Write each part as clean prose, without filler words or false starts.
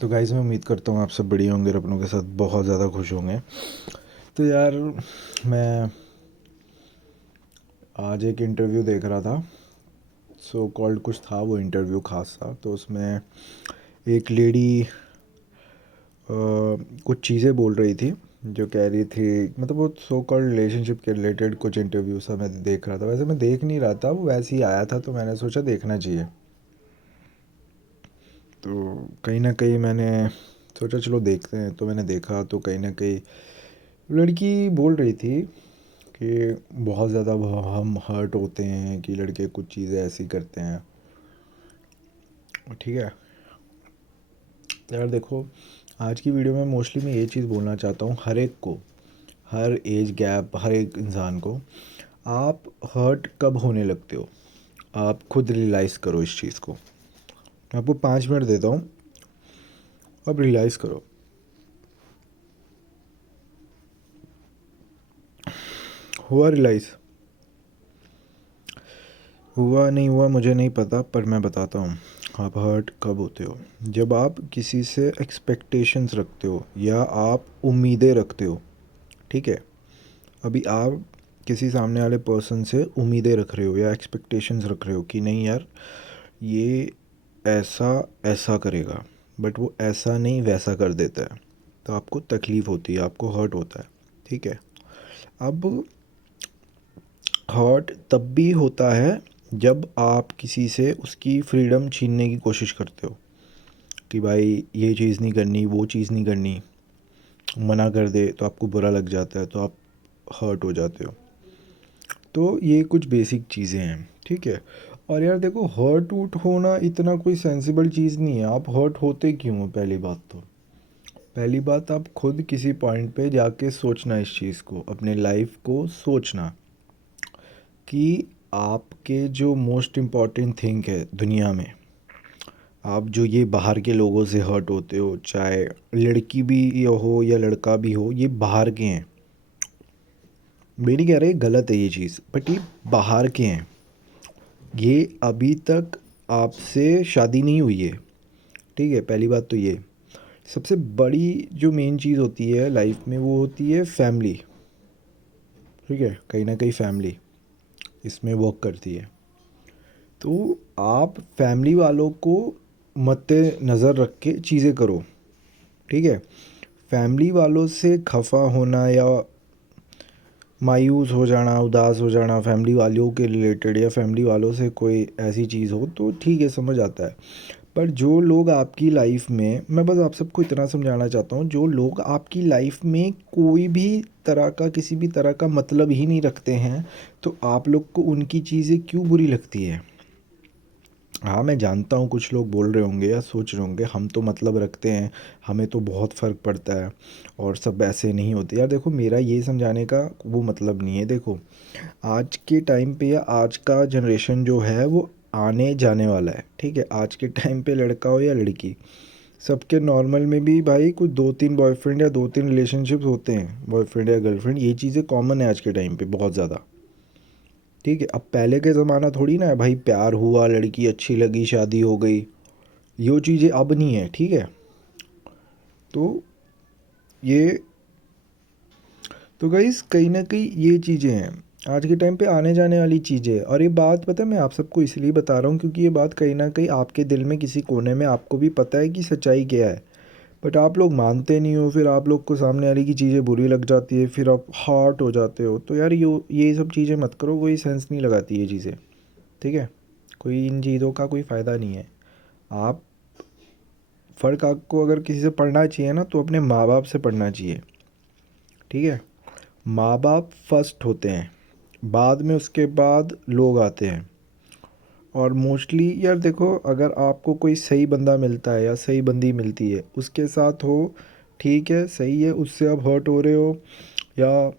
तो गाइज़ मैं उम्मीद करता हूँ आप सब बढ़िया होंगे और अपनों के साथ बहुत ज़्यादा खुश होंगे। तो यार मैं आज एक इंटरव्यू देख रहा था। सो कॉल्ड कुछ था वो इंटरव्यू ख़ास था। तो उसमें एक लेडी कुछ चीज़ें बोल रही थी जो कह रही थी, मतलब वो सो कॉल्ड रिलेशनशिप के रिलेटेड कुछ इंटरव्यू सा मैं देख रहा था। वैसे मैं देख नहीं रहा था, वो वैसे ही आया था तो मैंने सोचा देखना चाहिए। तो कहीं ना कहीं मैंने सोचा चलो देखते हैं, तो मैंने देखा तो कहीं ना कहीं लड़की बोल रही थी कि बहुत ज़्यादा हम हर्ट होते हैं कि लड़के कुछ चीज़ें ऐसी करते हैं। ठीक है यार, देखो आज की वीडियो में मोस्टली मैं ये चीज़ बोलना चाहता हूँ हर एक को, हर एज गैप, हर एक इंसान को। आप हर्ट कब होने लगते हो, आप खुद रियलाइज़ करो इस चीज़ को। मैं आपको 5 मिनट देता हूँ, अब रियलाइज़ करो। हुआ रियलाइज़? हुआ नहीं हुआ मुझे नहीं पता, पर मैं बताता हूँ आप हर्ट कब होते हो। जब आप किसी से एक्सपेक्टेशंस रखते हो या आप उम्मीदें रखते हो। ठीक है, अभी आप किसी सामने वाले पर्सन से उम्मीदें रख रहे हो या एक्सपेक्टेशंस रख रहे हो कि नहीं यार ये ऐसा ऐसा करेगा, बट वो ऐसा नहीं वैसा कर देता है, तो आपको तकलीफ़ होती है, आपको हर्ट होता है। ठीक है, अब हर्ट तब भी होता है जब आप किसी से उसकी फ्रीडम छीनने की कोशिश करते हो कि भाई ये चीज़ नहीं करनी, वो चीज़ नहीं करनी, मना कर दे तो आपको बुरा लग जाता है, तो आप हर्ट हो जाते हो। तो ये कुछ बेसिक चीज़ें हैं। ठीक है, और यार देखो हर्ट वुट होना इतना कोई सेंसिबल चीज़ नहीं है। आप हर्ट होते क्यों हो? पहली बात आप खुद किसी पॉइंट पे जाके सोचना इस चीज़ को, अपने लाइफ को सोचना कि आपके जो मोस्ट इम्पॉर्टेंट थिंग है दुनिया में, आप जो ये बाहर के लोगों से हर्ट होते हो, चाहे लड़की भी ये हो या लड़का भी हो, ये बाहर के हैं। मैं नहीं कह रहा ये गलत है ये चीज़, बट ये बाहर के हैं। ये अभी तक आपसे शादी नहीं हुई है। ठीक है, पहली बात तो ये। सबसे बड़ी जो मेन चीज़ होती है लाइफ में वो होती है फैमिली। ठीक है, कहीं ना कहीं फैमिली इसमें वर्क करती है। तो आप फैमिली वालों को मद्दे नज़र रख के चीज़ें करो। ठीक है, फैमिली वालों से खफा होना या मायूस हो जाना, उदास हो जाना फैमिली वालों के रिलेटेड, या फैमिली वालों से कोई ऐसी चीज़ हो तो ठीक है, समझ आता है। पर जो लोग आपकी लाइफ में, मैं बस आप सबको इतना समझाना चाहता हूँ, जो लोग आपकी लाइफ में कोई भी तरह का, किसी भी तरह का मतलब ही नहीं रखते हैं, तो आप लोग को उनकी चीज़ें क्यों बुरी लगती है? हाँ मैं जानता हूँ कुछ लोग बोल रहे होंगे या सोच रहे होंगे हम तो मतलब रखते हैं, हमें तो बहुत फ़र्क पड़ता है और सब ऐसे नहीं होते। यार देखो, मेरा ये समझाने का वो मतलब नहीं है। देखो आज के टाइम पे या आज का जनरेशन जो है वो आने जाने वाला है। ठीक है, आज के टाइम पे लड़का हो या लड़की, सबके नॉर्मल में भी भाई कुछ 2-3 बॉयफ्रेंड या 2-3 रिलेशनशिप्स होते हैं, बॉयफ्रेंड या गर्लफ्रेंड। ये चीज़ें कॉमन है आज के टाइम पे बहुत ज़्यादा। ठीक है, अब पहले के ज़माना थोड़ी ना है भाई, प्यार हुआ, लड़की अच्छी लगी, शादी हो गई। यो चीज़ें अब नहीं है। ठीक है, तो ये, तो गाइस कहीं ना कहीं ये चीज़ें हैं आज के टाइम पे आने जाने वाली चीज़ें हैं। और ये बात पता है मैं आप सबको इसलिए बता रहा हूँ क्योंकि ये बात कहीं ना कहीं आपके दिल में किसी कोने में आपको भी पता है कि सच्चाई क्या है, बट आप लोग मानते नहीं हो। फिर आप लोग को सामने वाले की चीज़ें बुरी लग जाती है, फिर आप हर्ट हो जाते हो। तो यार ये सब चीज़ें मत करो, कोई सेंस नहीं लगाती ये चीज़ें। ठीक है, कोई इन चीज़ों का कोई फ़ायदा नहीं है। आप, फ़र्क आपको अगर किसी से पढ़ना चाहिए ना तो अपने माँ बाप से पढ़ना चाहिए। ठीक है, माँ बाप फर्स्ट होते हैं, बाद में उसके बाद लोग आते हैं। और मोस्टली यार देखो, अगर आपको कोई सही बंदा मिलता है या सही बंदी मिलती है, उसके साथ हो, ठीक है, सही है, उससे आप हर्ट हो रहे हो या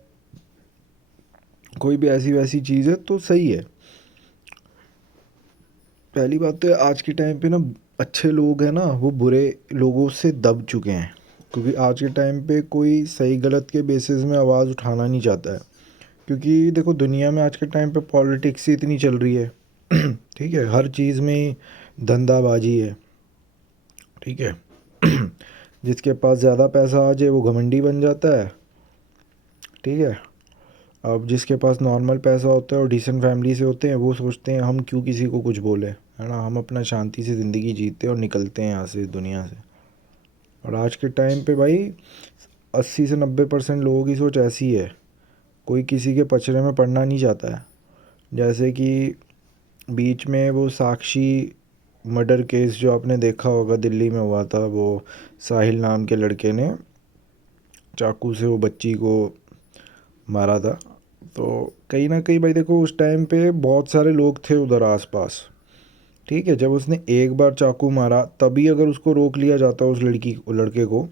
कोई भी ऐसी वैसी चीज़ है तो सही है। पहली बात तो है, आज के टाइम पे ना अच्छे लोग हैं ना वो बुरे लोगों से दब चुके हैं, क्योंकि आज के टाइम पे कोई सही गलत के बेसिस में आवाज़ उठाना नहीं चाहता है। क्योंकि देखो दुनिया में आज के टाइम पे पॉलिटिक्स ही इतनी चल रही है। ठीक है, हर चीज़ में धंधाबाजी है। ठीक है, जिसके पास ज़्यादा पैसा आ जाए वो घमंडी बन जाता है, ठीक है। अब जिसके पास नॉर्मल पैसा होता है और डिसेंट फैमिली से होते हैं वो सोचते हैं हम क्यों किसी को कुछ बोले, है ना, हम अपना शांति से ज़िंदगी जीते हैं और निकलते हैं यहाँ से, इस दुनिया से। और आज के टाइम पे भाई 80 से 90% लोगों की सोच ऐसी है, कोई किसी के पचड़े में पड़ना नहीं चाहता है। जैसे कि बीच में वो साक्षी मर्डर केस जो आपने देखा होगा, दिल्ली में हुआ था, वो साहिल नाम के लड़के ने चाकू से वो बच्ची को मारा था। तो कहीं ना कहीं भाई देखो उस टाइम पे बहुत सारे लोग थे उधर आसपास, ठीक है। जब उसने एक बार चाकू मारा तभी अगर उसको रोक लिया जाता उस लड़के को,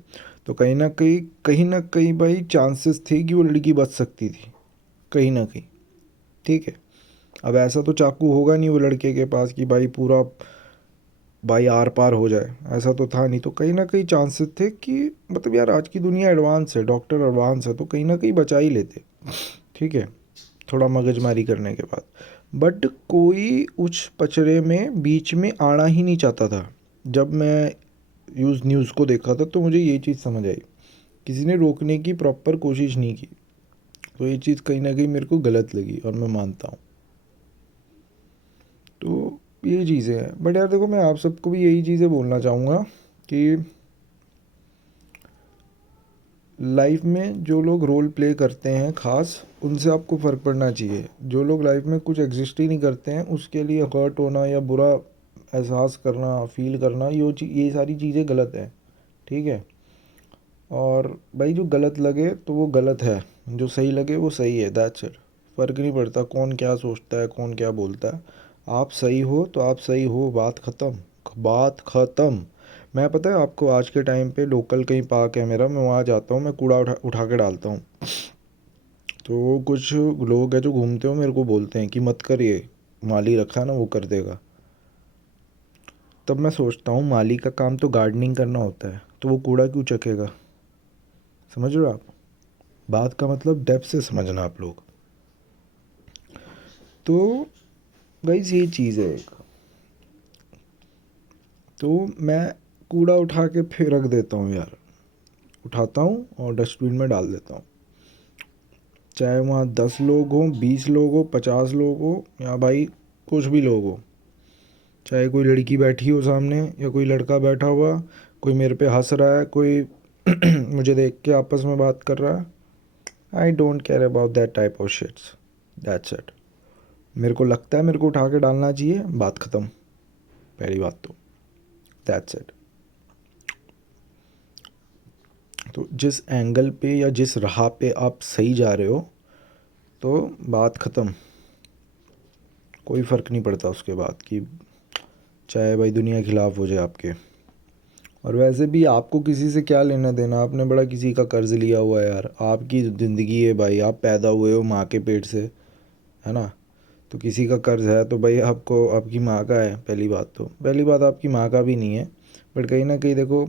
तो कहीं ना कहीं भाई चांसेस थे कि वो लड़की बच सकती थी, कहीं ना कहीं, ठीक है। अब ऐसा तो चाकू होगा नहीं वो लड़के के पास कि भाई पूरा भाई आर पार हो जाए, ऐसा तो था नहीं। तो कहीं ना कहीं चांसेस थे कि मतलब यार आज की दुनिया एडवांस है, डॉक्टर एडवांस है, तो कहीं ना कहीं बचा ही लेते, ठीक है, थोड़ा मगजमारी करने के बाद। बट कोई उस पचड़े में बीच में आना ही नहीं चाहता था। जब मैं न्यूज़ को देखा था तो मुझे ये चीज़ समझ आई, किसी ने रोकने की प्रॉपर कोशिश नहीं की। तो ये चीज़ कहीं ना कहीं मेरे को गलत लगी और मैं मानता हूँ। तो ये चीज़ें हैं। बट यार देखो मैं आप सबको भी यही चीज़ें बोलना चाहूँगा कि लाइफ में जो लोग रोल प्ले करते हैं ख़ास, उनसे आपको फ़र्क पड़ना चाहिए। जो लोग लाइफ में कुछ एग्जिस्ट ही नहीं करते हैं उसके लिए हर्ट होना या बुरा एहसास करना, फील करना, ये सारी चीज़ें गलत है, ठीक है। और भाई जो गलत लगे तो वो गलत है, जो सही लगे वो सही है, दैट्स इट। फ़र्क नहीं पड़ता कौन क्या सोचता है, कौन क्या बोलता है। आप सही हो तो आप सही हो, बात ख़त्म, बात ख़त्म। मैं पता है आपको, आज के टाइम पे लोकल कहीं पार्क है मेरा, मैं वहाँ जाता हूँ, मैं कूड़ा उठा उठा के डालता हूँ। तो कुछ लोग हैं जो घूमते हो मेरे को बोलते हैं कि मत कर, ये माली रखा है ना वो कर देगा। तब मैं सोचता हूँ माली का काम तो गार्डनिंग करना होता है, तो वो कूड़ा क्यों चकेगा? समझ रहे हो आप बात का मतलब? डेप्थ से समझना आप लोग। तो गाइस ये चीज़ है एक। तो मैं कूड़ा उठा के फिर रख देता हूँ यार, उठाता हूँ और डस्टबिन में डाल देता हूँ। चाहे वहाँ 10 लोग हों, 20 लोग हो, 50 लोग हो, या भाई कुछ भी लोग हो, चाहे कोई लड़की बैठी हो सामने या कोई लड़का बैठा हुआ, कोई मेरे पे हंस रहा है, कोई मुझे देख के आपस में बात कर रहा है, I don't care about that type of sheets, that's it. मेरे को लगता है मेरे को उठा के डालना चाहिए, बात ख़त्म, पहली बात तो, दैट्स इट। तो जिस एंगल पे या जिस राह पे आप सही जा रहे हो तो बात ख़त्म, कोई फ़र्क नहीं पड़ता उसके बाद कि चाहे भाई दुनिया खिलाफ़ हो जाए आपके। और वैसे भी आपको किसी से क्या लेना देना, आपने बड़ा किसी का कर्ज़ लिया हुआ है यार, आपकी ज़िंदगी है भाई, आप पैदा हुए हो माँ के पेट से, है ना। तो किसी का कर्ज़ है तो भाई आपको आपकी माँ का है, पहली बात तो, पहली बात आपकी माँ का भी नहीं है। बट कहीं ना कहीं देखो,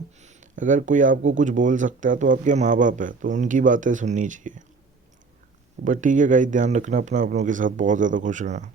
अगर कोई आपको कुछ बोल सकता है तो आपके माँ बाप है, तो उनकी बातें सुननी चाहिए। बट ठीक है गाइस, ध्यान रखना अपना, अपनों के साथ बहुत ज़्यादा खुश रहना।